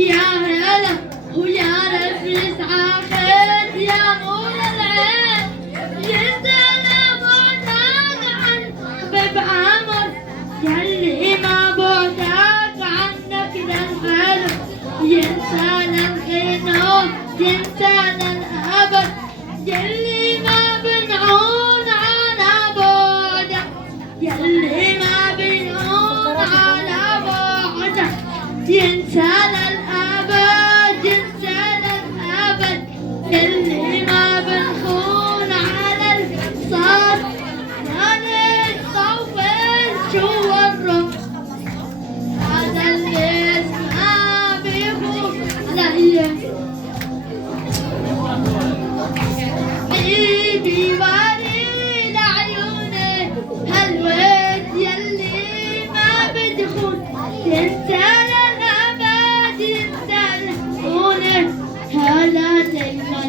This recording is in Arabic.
يا هلا ويا رفيق عاخد يا نور العين يسلم عنك عن باب عمر يلي ما بعدك عنك للحلم ينسانا الخنوم ينسانا الأبد يلي ما بنعون على بعدك يلي ما بنعون على بعدك ينسانا الأبد ينسانا الأبد يلي ما بنخون على الصاد يعني الطويل شو الرب هذا اللي ما بيخوف علي ايدي وريد عيوني هالويد يلي ما بدخون ينسانا الأبد ينسانا هذا دايما